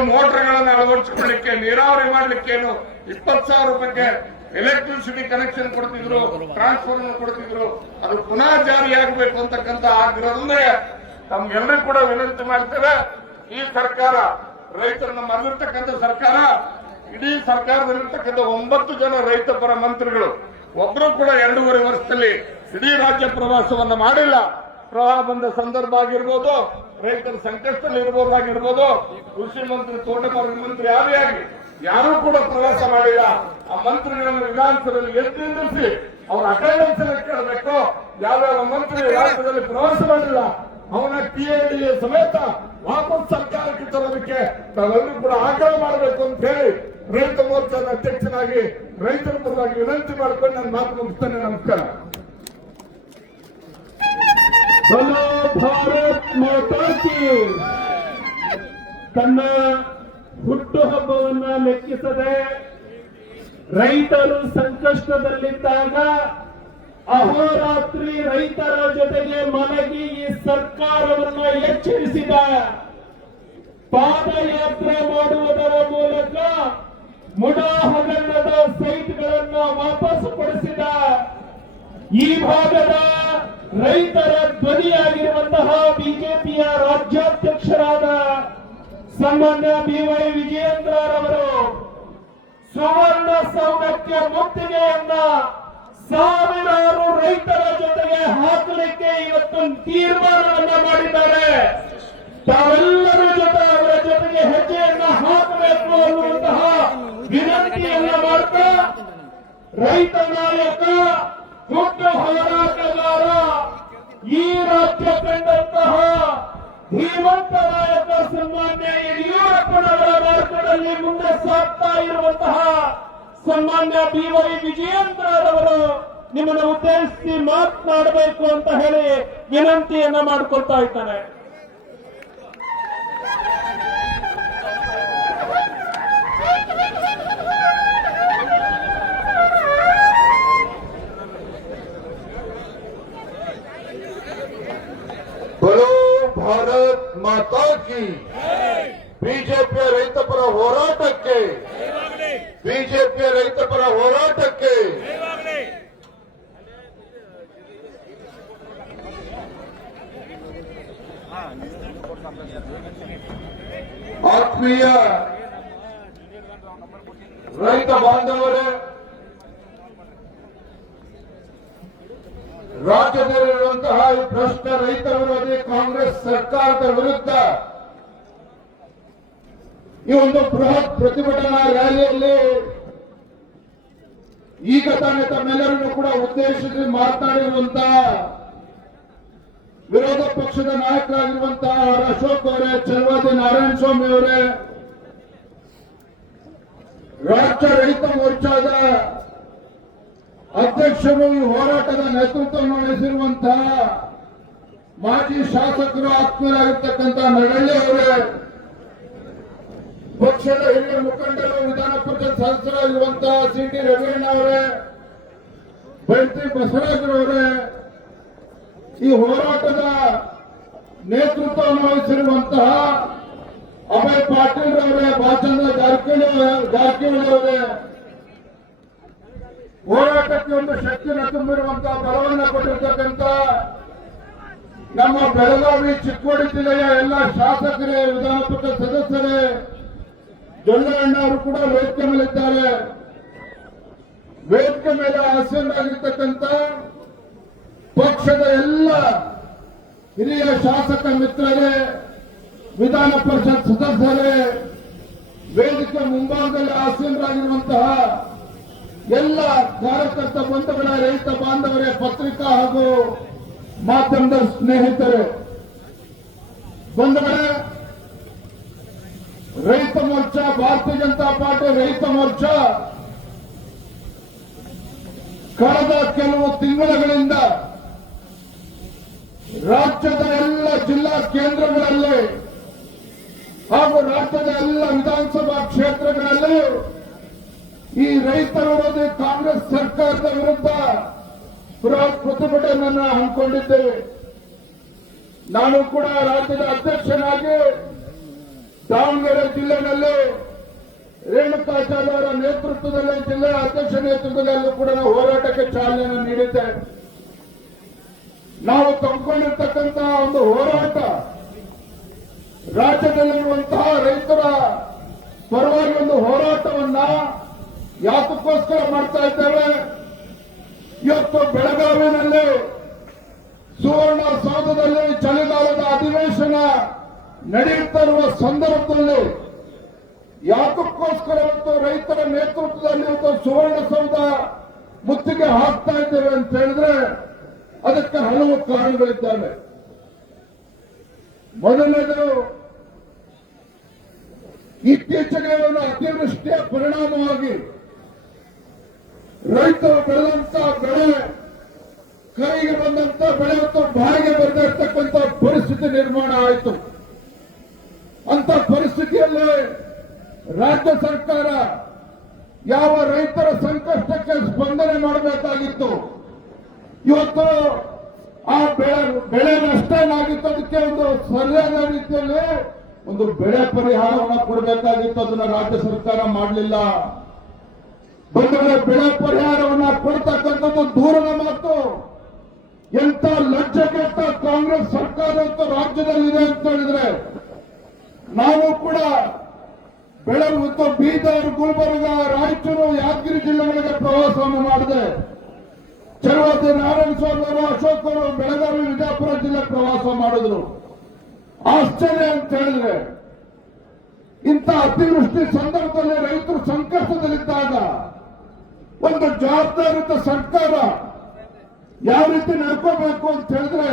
ಕೆಲವು ಮೋಟರ್ಗಳನ್ನು ಅಳವಡಿಸಿಕೊಳ್ಳಿಕ್ಕೆ ನೀರಾವರಿ ಮಾಡ್ಲಿಕ್ಕೇನು ಇಪ್ಪತ್ತು ಸಾವಿರ ರೂಪಾಯಿಗೆ ಎಲೆಕ್ಟ್ರಿಸಿಟಿ ಕನೆಕ್ಷನ್ ಕೊಡ್ತಿದ್ರು ಟ್ರಾನ್ಸ್ಫಾರ್ಮರ್ ಕೊಡ್ತಿದ್ರು ಅದು ಪುನಃ ಜಾರಿಯಾಗಬೇಕು ಅಂತಕ್ಕಂಥ ಆಗ್ರಹ ತಮ್ಗೆಲ್ಲರೂ ಕೂಡ ವಿನಂತಿ ಮಾಡ್ತೇವೆ ಈ ಸರ್ಕಾರ ರೈತರನ್ನ ಮರದಿರ್ತಕ್ಕಂಥ ಸರ್ಕಾರ ಇಡೀ ಸರ್ಕಾರದಲ್ಲಿರ್ತಕ್ಕಂಥ ಒಂಬತ್ತು ಜನ ರೈತ ಪರ ಮಂತ್ರಿಗಳು ಒಬ್ಬರು ಕೂಡ ಎರಡೂವರೆ ವರ್ಷದಲ್ಲಿ ಇಡೀ ರಾಜ್ಯ ಪ್ರವಾಸವನ್ನ ಮಾಡಿಲ್ಲ ಪ್ರವಾಹ ಬಂದ ಸಂದರ್ಭ ಆಗಿರ್ಬೋದು ರೈತರ ಸಂಕಷ್ಟದಲ್ಲಿ ಇರ್ಬೋದಾಗಿರ್ಬೋದು ಕೃಷಿ ಮಂತ್ರಿ ತೋಟಗಾರಿಕೆ ಮಂತ್ರಿ ಯಾರೇ ಆಗಲಿ ಯಾರೂ ಕೂಡ ಪ್ರವಾಸ ಮಾಡಿಲ್ಲ ಆ ಮಂತ್ರಿಗಳನ್ನು ವಿಧಾನಸಭೆಯಲ್ಲಿ ಎದ್ದು ನಿಲ್ಲಿಸಿ ಅವರ ಅಟೆಂಡೆನ್ಸ್ ಕೇಳಬೇಕು ಯಾವ್ಯಾವ ಮಂತ್ರಿ ರಾಜ್ಯದಲ್ಲಿ ಪ್ರವಾಸ ಮಾಡಿಲ್ಲ ಅವನ ಟಿಎಡಿ ಸಮೇತ ವಾಪಸ್ ಸರ್ಕಾರಕ್ಕೆ ತರೋದಕ್ಕೆ ನಾವೆಲ್ಲರೂ ಕೂಡ ಆಗ್ರಹ ಮಾಡಬೇಕು ಅಂತ ಹೇಳಿ ರೈತ ಮೋರ್ಚಾದ ಅಧ್ಯಕ್ಷನಾಗಿ ರೈತರ ಪರವಾಗಿ ವಿನಂತಿ ಮಾಡಿಕೊಂಡು ನಾನು ಮಾತು ಮುಗಿಸ್ತೇನೆ ನಮಸ್ಕಾರ ಭಾರತ್ ಮಾತಾ ಹಾಕಿ ತನ್ನ ಹುಟ್ಟುಹಬ್ಬವನ್ನ ಲೆಕ್ಕಿಸದೆ ರೈತರು ಸಂಕಷ್ಟದಲ್ಲಿದ್ದಾಗ ಅಹೋರಾತ್ರಿ ರೈತರ ಜೊತೆಗೆ ಮಲಗಿ ಈ ಸರ್ಕಾರವನ್ನ ಎಚ್ಚರಿಸಿದ ಪಾದಯಾತ್ರೆ ಮಾಡುವುದರ ಮೂಲಕ ಮುಡಾಹಗಣ್ಣದ ಹಗರಣದ ಸೈಟ್ಗಳನ್ನು ವಾಪಸ್ ಪಡಿಸಿದ ಈ ಭಾಗದ ರೈತರ ಧ್ವನಿಯಾಗಿರುವಂತಹ ಬಿಜೆಪಿಯ ರಾಜ್ಯಾಧ್ಯಕ್ಷರಾದ ಸನ್ಮಾನ್ಯ ಬಿವೈ ವಿಜಯೇಂದ್ರರವರು ಸುವರ್ಣ ಸೌಧಕ್ಕೆ ಮುತ್ತಿಗೆಯನ್ನ ಸಾವಿರಾರು ರೈತರ ಜೊತೆಗೆ ಹಾಕಲಿಕ್ಕೆ ಇವತ್ತು ತೀರ್ಮಾನವನ್ನ ಮಾಡಿದ್ದಾರೆ ತಾವೆಲ್ಲರ ಜೊತೆ ಅವರ ಜೊತೆಗೆ ಹೆಜ್ಜೆಯನ್ನ ಹಾಕಬೇಕು ಅನ್ನುವಂತಹ ವಿನಂತಿಯನ್ನ ಮಾಡ್ತಾ ರೈತ ನಾಯಕ ದೊಡ್ಡ ಹೋರಾಟಗಾರ ಈ ರಾಜ್ಯ ಕಂಡಂತಹ ಧೀಮಂತ ನಾಯಕ ಸನ್ಮಾನ್ಯ ಯಡಿಯೂರಪ್ಪನವರ ಮಾರ್ಗದಲ್ಲಿ ಮುಂದೆ ಸಾಗ್ತಾ ಇರುವಂತಹ ಸನ್ಮಾನ್ಯ ಬಿ ವೈ ವಿಜಯೇಂದ್ರವರು ನಿಮ್ಮನ್ನು ಉದ್ದೇಶಿಸಿ ಮಾತನಾಡಬೇಕು ಅಂತ ಹೇಳಿ ವಿನಂತಿಯನ್ನ ಮಾಡ್ಕೊಳ್ತಾ ಇದ್ದಾನೆ बोलो भारत माता की बीजेपी रईत पर होराट के बीजेपी रईत पर होराट के आत्मीय रैत बांधवरे ರಾಜ್ಯದಲ್ಲಿರುವಂತಹ ಈ ಭ್ರಷ್ಟ ರೈತರ ವಿರೋಧಿ ಕಾಂಗ್ರೆಸ್ ಸರ್ಕಾರದ ವಿರುದ್ಧ ಈ ಒಂದು ಬೃಹತ್ ಪ್ರತಿಭಟನಾ ರ್ಯಾಲಿಯಲ್ಲಿ ಈಗ ತಾನೇ ತಮ್ಮೆಲ್ಲರನ್ನು ಕೂಡ ಉದ್ದೇಶಿಸಿ ಮಾತನಾಡಿರುವಂತಹ ವಿರೋಧ ಪಕ್ಷದ ನಾಯಕರಾಗಿರುವಂತಹ ಅಶೋಕ್ ಅವರೇ ಚಲವಾದಿ ನಾರಾಯಣ ಸ್ವಾಮಿ ಅವರೇ ರಾಜ್ಯ ರೈತ ಮೋರ್ಚಾದ ವರ್ಷಗಳು ಈ ಹೋರಾಟದ ನೇತೃತ್ವವನ್ನು ವಹಿಸಿರುವಂತಹ ಮಾಜಿ ಶಾಸಕರು ಆತ್ಮೀಯರಾಗಿರ್ತಕ್ಕಂಥ ನಗಳ್ಳಿ ಅವರೇ ಪಕ್ಷದ ಹಿರಿಯ ಮುಖಂಡರು ವಿಧಾನ ಪರಿಷತ್ ಸದಸ್ಯರಾಗಿರುವಂತಹ ಸಿ ಟಿ ರವೀಣ್ಣ ಅವರೇ ಬೈತ್ರಿ ಬಸವರಾಜರವರೇ ಈ ಹೋರಾಟದ ನೇತೃತ್ವವನ್ನು ವಹಿಸಿರುವಂತಹ ಅಭಯ್ ಪಾಟೀಲ್ ಅವರೇ ಬಾಚಂದ್ರ ಜಾರಕಿಹೊಳಿ ಜಾರಕಿಹೊಳಿ ಅವರೇ ಹೋರಾಟಕ್ಕೆ ಒಂದು ಶಕ್ತಿಯನ್ನು ತುಂಬಿರುವಂತಹ ಬಲವನ್ನು ಕೊಟ್ಟಿರ್ತಕ್ಕಂಥ ನಮ್ಮ ಬೆಳಗಾವಿ ಚಿಕ್ಕೋಡಿ ಜಿಲ್ಲೆಯ ಎಲ್ಲ ಶಾಸಕರೇ ವಿಧಾನಸಭೆ ಸದಸ್ಯರೇ ಜೊಲ್ಲಣ್ಣ ಅವರು ಕೂಡ ವೇದಿಕೆ ಮೇಲಿದ್ದಾರೆ ವೇದಿಕೆ ಮೇಲೆ ಆಸೀನರಾಗಿರ್ತಕ್ಕಂಥ ಪಕ್ಷದ ಎಲ್ಲ ಹಿರಿಯ ಶಾಸಕ ಮಿತ್ರರೇ ವಿಧಾನ ಪರಿಷತ್ ಸದಸ್ಯರೇ ವೇದಿಕೆ ಮುಂಭಾಗದಲ್ಲಿ ಆಸೀನರಾಗಿರುವಂತಹ ಎಲ್ಲ ಕಾರ್ಯಕರ್ತ ಬಂಧುಗಳ ರೈತ ಬಾಂಧವರೇ ಪತ್ರಿಕಾ ಹಾಗೂ ಮಾಧ್ಯಮದ ಸ್ನೇಹಿತರು ಬಂಧುಗಳ ರೈತ ಮೋರ್ಚಾ ಭಾರತೀಯ ಜನತಾ ಪಾರ್ಟಿ ರೈತ ಮೋರ್ಚಾ ಕಳೆದ ಕೆಲವು ತಿಂಗಳುಗಳಿಂದ ರಾಜ್ಯದ ಎಲ್ಲ ಜಿಲ್ಲಾ ಕೇಂದ್ರಗಳಲ್ಲಿ ಹಾಗೂ ರಾಜ್ಯದ ಎಲ್ಲ ವಿಧಾನಸಭಾ ಕ್ಷೇತ್ರಗಳಲ್ಲಿ ಈ ರೈತರ ವಿರೋಧಿ ಕಾಂಗ್ರೆಸ್ ಸರ್ಕಾರದ ವಿರುದ್ಧ ಬೃಹತ್ ಪ್ರತಿಭಟನೆಯನ್ನ ಹಮ್ಮಿಕೊಂಡಿದ್ದೇವೆ ನಾನು ಕೂಡ ರಾಜ್ಯದ ಅಧ್ಯಕ್ಷನಾಗಿ ದಾವಣಗೆರೆ ಜಿಲ್ಲೆನಲ್ಲಿ ರೇಣುಕಾಚಾರ್ಯ ಅವರ ನೇತೃತ್ವದಲ್ಲಿ ಜಿಲ್ಲಾ ಅಧ್ಯಕ್ಷ ನೇತೃತ್ವದಲ್ಲೂ ಕೂಡ ನಾವು ಹೋರಾಟಕ್ಕೆ ಚಾಲನೆಯನ್ನು ನೀಡಿದ್ದೆ ನಾವು ತಂದುಕೊಂಡಿರ್ತಕ್ಕಂತಹ ಒಂದು ಹೋರಾಟ ರಾಜ್ಯದಲ್ಲಿರುವಂತಹ ರೈತರ ಪರವಾಗಿ ಒಂದು ಹೋರಾಟವನ್ನ ಯಾತಕ್ಕೋಸ್ಕರ ಮಾಡ್ತಾ ಇದ್ದೇವೆ ಇವತ್ತು ಬೆಳಗಾವಿನಲ್ಲಿ ಸುವರ್ಣ ಸೌಧದಲ್ಲಿ ಚಳಿಗಾಲದ ಅಧಿವೇಶನ ನಡೆಯುತ್ತಿರುವ ಸಂದರ್ಭದಲ್ಲಿ ಯಾತಕ್ಕೋಸ್ಕರ ಇವತ್ತು ರೈತರ ನೇತೃತ್ವದಲ್ಲಿ ಇವತ್ತು ಸುವರ್ಣಸೌಧ ಮುತ್ತಿಗೆ ಹಾಕ್ತಾ ಇದ್ದೇವೆ ಅಂತ ಹೇಳಿದ್ರೆ ಅದಕ್ಕೆ ಹಲವು ಕಾರಣಗಳಿದ್ದಾವೆ ಮೊದಲನೇದು ಇತ್ತೀಚೆಗೆ ಒಂದು ಅತಿವೃಷ್ಟಿಯ ಪರಿಣಾಮವಾಗಿ ರೈತರು ಬೆಳೆದಂತ ಬೆಳೆ ಕೈಗೆ ಬಂದಂತ ಬೆಳೆ ಮತ್ತು ಬಾಯಿಗೆ ಪರಿಸ್ಥಿತಿ ನಿರ್ಮಾಣ ಆಯಿತು ಅಂತ ಪರಿಸ್ಥಿತಿಯಲ್ಲಿ ರಾಜ್ಯ ಸರ್ಕಾರ ಯಾವ ರೈತರ ಸಂಕಷ್ಟಕ್ಕೆ ಸ್ಪಂದನೆ ಮಾಡಬೇಕಾಗಿತ್ತು ಇವತ್ತು ಆ ಬೆಳೆ ಬೆಳೆ ನಷ್ಟ ಏನಾಗಿತ್ತು ಒಂದು ಸರಿಯಾದ ರೀತಿಯಲ್ಲಿ ಒಂದು ಬೆಳೆ ಪರಿಹಾರವನ್ನು ಕೊಡಬೇಕಾಗಿತ್ತು ಅದನ್ನ ರಾಜ್ಯ ಸರ್ಕಾರ ಮಾಡಲಿಲ್ಲ ಬಂದವರ ಬೆಳೆ ಪರಿಹಾರವನ್ನ ಕೊಡ್ತಕ್ಕಂಥದ್ದು ದೂರದ ಮಾತು ಎಂತ ಲಜ್ಜೆಗೆಟ್ಟ ಕಾಂಗ್ರೆಸ್ ಸರ್ಕಾರ ಅಂತ ರಾಜ್ಯದಲ್ಲಿದೆ ಅಂತ ಹೇಳಿದ್ರೆ ನಾವು ಕೂಡ ಬೆಳೆ ಮತ್ತು ಬೀದರ್ ಗುಲ್ಬರ್ಗ ರಾಯಚೂರು ಯಾದಗಿರಿ ಜಿಲ್ಲೆಗಳಿಗೆ ಪ್ರವಾಸವನ್ನು ಮಾಡಿದೆ ಚರವತಿ ನಾರಾಯಣ ಸ್ವಾಮಿ ಅವರು ಅಶೋಕ್ ಅವರು ಬೆಳಗಾವಿ ವಿಜಯಪುರ ಜಿಲ್ಲೆ ಪ್ರವಾಸ ಮಾಡಿದ್ರು ಆಶ್ಚರ್ಯ ಅಂತ ಹೇಳಿದ್ರೆ ಇಂಥ ಅತಿವೃಷ್ಟಿ ಸಂದರ್ಭದಲ್ಲಿ ರೈತರು ಸಂಕಷ್ಟದಲ್ಲಿದ್ದಾಗ ಒಂದು ಜವಾಬ್ದಾರಿತ ಸರ್ಕಾರ ಯಾವ ರೀತಿ ನಡ್ಕೋಬೇಕು ಅಂತ ಹೇಳಿದ್ರೆ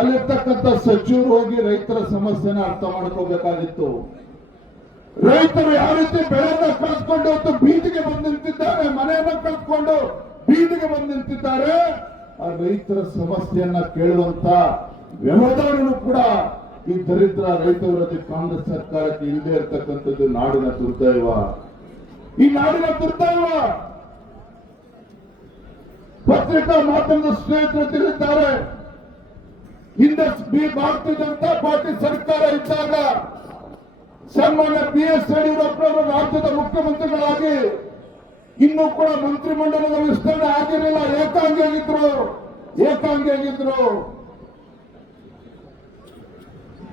ಅಲ್ಲಿರ್ತಕ್ಕಂಥ ಸಚಿವರು ಹೋಗಿ ರೈತರ ಸಮಸ್ಯೆನ ಅರ್ಥ ಮಾಡ್ಕೋಬೇಕಾಗಿತ್ತು ರೈತರು ಯಾವ ರೀತಿ ಬೆಳೆಯನ್ನ ಕಳೆದುಕೊಂಡು ಅಂತ ಬೀದಿಗೆ ಬಂದು ನಿಂತಿದ್ದಾರೆ ಮನೆಯನ್ನ ಕಳೆದುಕೊಂಡು ಬೀದಿಗೆ ಬಂದು ನಿಂತಿದ್ದಾರೆ ಆ ರೈತರ ಸಮಸ್ಯೆಯನ್ನ ಕೇಳುವಂತ ವ್ಯವಧಾನನು ಕೂಡ ಈ ದರಿದ್ರ ರೈತ ವಿರೋಧಿ ಕಾಂಗ್ರೆಸ್ ಸರ್ಕಾರಕ್ಕೆ ಇಲ್ಲದೆ ಇರ್ತಕ್ಕಂಥದ್ದು ನಾಡಿನ ದುರ್ದೈವ ಈ ನಾಡಿನ ದುರ್ದೈವ ಪತ್ರಿಕಾ ಮಾಧ್ಯಮದ ಸ್ನೇಹಿತರು ತಿಳಿದಿದ್ದಾರೆ ಹಿಂದೆ ಭಾರತೀಯ ಜನತಾ ಪಾರ್ಟಿ ಸರ್ಕಾರ ಇದ್ದಾಗ ಸನ್ಮಾನ್ಯ ಬಿ ಎಸ್ ಯಡಿಯೂರಪ್ಪನವರು ರಾಜ್ಯದ ಮುಖ್ಯಮಂತ್ರಿಗಳಾಗಿ ಇನ್ನೂ ಕೂಡ ಮಂತ್ರಿಮಂಡಲದ ವಿಸ್ತರಣೆ ಆಗಿರಲಿಲ್ಲ ಏಕಾಂಗಿಯಾಗಿದ್ರು ಏಕಾಂಗಿಯಾಗಿದ್ರು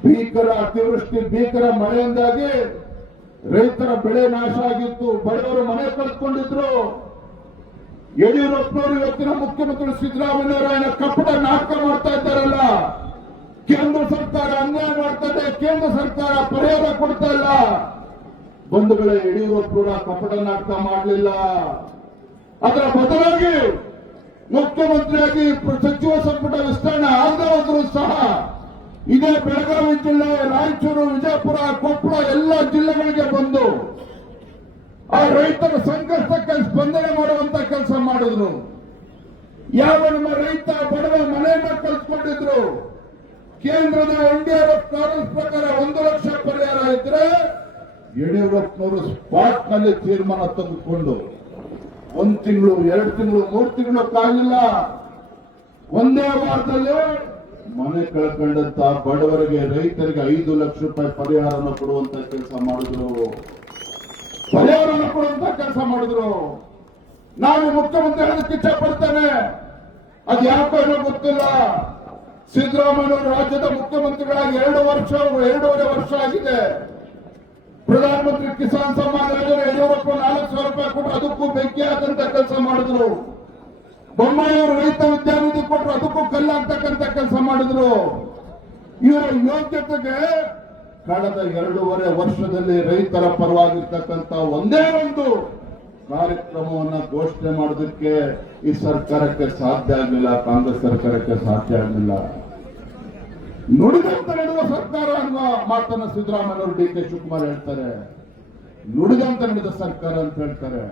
ಭೀಕರ ಅತಿವೃಷ್ಟಿ ಭೀಕರ ಮಳೆಯಿಂದಾಗಿ ರೈತರ ಬೆಳೆ ನಾಶ ಆಗಿತ್ತು ಬಡವರು ಮನೆ ಕಳೆದುಕೊಂಡಿದ್ರು ಯಡಿಯೂರಪ್ಪನವರು ಇವತ್ತಿನ ಮುಖ್ಯಮಂತ್ರಿ ಸಿದ್ದರಾಮಯ್ಯನವರ ಕಪಟ ನಾಟಕ ಮಾಡ್ತಾ ಇದ್ದಾರಲ್ಲ ಕೇಂದ್ರ ಸರ್ಕಾರ ಅನ್ಯಾಯ ಇದೆ ಕೇಂದ್ರ ಸರ್ಕಾರ ಪರಿಹಾರ ಕೊಡ್ತಾ ಇಲ್ಲ ಬಂಧುಗಳ ಯಡಿಯೂರಪ್ಪನವರ ಕಪಟ ನಾಟಕ ಮಾಡಲಿಲ್ಲ ಅದರ ಬದಲಾಗಿ ಮುಖ್ಯಮಂತ್ರಿಯಾಗಿ ಸಚಿವ ಸಂಪುಟ ವಿಸ್ತರಣೆ ಆಗದವಾದರೂ ಸಹ ಇದೇ ಬೆಳಗಾವಿ ಜಿಲ್ಲೆ ರಾಯಚೂರು ವಿಜಯಪುರ ಕೊಪ್ಪಳ ಎಲ್ಲ ಜಿಲ್ಲೆಗಳಿಗೆ ಬಂದು ಆ ರೈತರ ಸಂಕಷ್ಟಕ್ಕೆ ಸ್ಪಂದನೆ ಮಾಡುವಂತ ಕೆಲಸ ಮಾಡಿದ್ರು ಯಾವ ನಮ್ಮ ರೈತ ಬಡವ ಮನೆಯನ್ನ ಕಲ್ಸ್ಕೊಂಡಿದ್ರು ಕೇಂದ್ರದ ಎನ್ಡಿಆರ್ಎಫ್ ಕಾಂಗ್ರೆಸ್ ಪ್ರಕಾರ ಒಂದು ಲಕ್ಷ ಪರಿಹಾರ ಇದ್ರೆ ಯಡಿಯೂರಪ್ಪನವರು ಸ್ಪಾಟ್ ನಲ್ಲಿ ತೀರ್ಮಾನ ತೆಗೆದುಕೊಂಡು ಒಂದ್ ತಿಂಗಳು ಎರಡು ತಿಂಗಳು ಮೂರು ತಿಂಗಳು ಕಾಯಿಲ್ಲ ಒಂದೇ ವಾರದಲ್ಲಿ ಮನೆ ಕಳ್ಕೊಂಡಂತ ಬಡವರಿಗೆ ರೈತರಿಗೆ ಐದು ಲಕ್ಷ ರೂಪಾಯಿ ಪರಿಹಾರನ ಕೊಡುವಂತ ಕೆಲಸ ಮಾಡಿದ್ರು ವಲಯವನ್ನು ಕೊಡುವಂತ ಕೆಲಸ ಮಾಡಿದ್ರು ನಾನು ಮುಖ್ಯಮಂತ್ರಿ ಹೇಳಕ್ಕೆ ಇಚ್ಛೆ ಪಡ್ತೇನೆ ಅದು ಯಾಕೋ ಗೊತ್ತಿಲ್ಲ ಸಿದ್ದರಾಮಯ್ಯ ರಾಜ್ಯದ ಮುಖ್ಯಮಂತ್ರಿಗಳಾಗಿ ಎರಡು ವರ್ಷ ಎರಡೂವರೆ ವರ್ಷ ಆಗಿದೆ ಪ್ರಧಾನಮಂತ್ರಿ ಕಿಸಾನ್ ಸಮ್ಮಾನ್ ಯೋಜನೆ ಯಡಿಯೂರಪ್ಪ ನಾಲ್ಕು ಸಾವಿರ ರೂಪಾಯಿ ಕೊಟ್ಟು ಅದಕ್ಕೂ ಬೆಂಕಿ ಆದಂತ ಕೆಲಸ ಮಾಡಿದ್ರು ಬೊಮ್ಮಾಯಿಯವರು ರೈತ ವಿದ್ಯಾನಿಧಿ ಕೊಟ್ಟರು ಅದಕ್ಕೂ ಕಲ್ಲಾಗ್ತಕ್ಕಂಥ ಕೆಲಸ ಮಾಡಿದ್ರು ಇವರ ಯೋಗ್ಯತೆಗೆ ಕಳೆದ ಎರಡೂವರೆ ವರ್ಷದಲ್ಲಿ ರೈತರ ಪರವಾಗಿರ್ತಕ್ಕಂಥ ಒಂದೇ ಒಂದು ಕಾರ್ಯಕ್ರಮವನ್ನ ಘೋಷಣೆ ಮಾಡೋದಕ್ಕೆ ಈ ಸರ್ಕಾರಕ್ಕೆ ಸಾಧ್ಯ ಆಗಲಿಲ್ಲ ಕಾಂಗ್ರೆಸ್ ಸರ್ಕಾರಕ್ಕೆ ಸಾಧ್ಯ ಆಗಲಿಲ್ಲ ನುಡಿದಂತ ನಡೆದ ಸರ್ಕಾರ ಅನ್ನುವ ಮಾತನ್ನ ಸಿದ್ದರಾಮಯ್ಯ ಅವರು ಡಿ ಕೆ ಶಿವಕುಮಾರ್ ಹೇಳ್ತಾರೆ ನುಡಿದಂತ ನಡೆದ ಸರ್ಕಾರ ಅಂತ ಹೇಳ್ತಾರೆ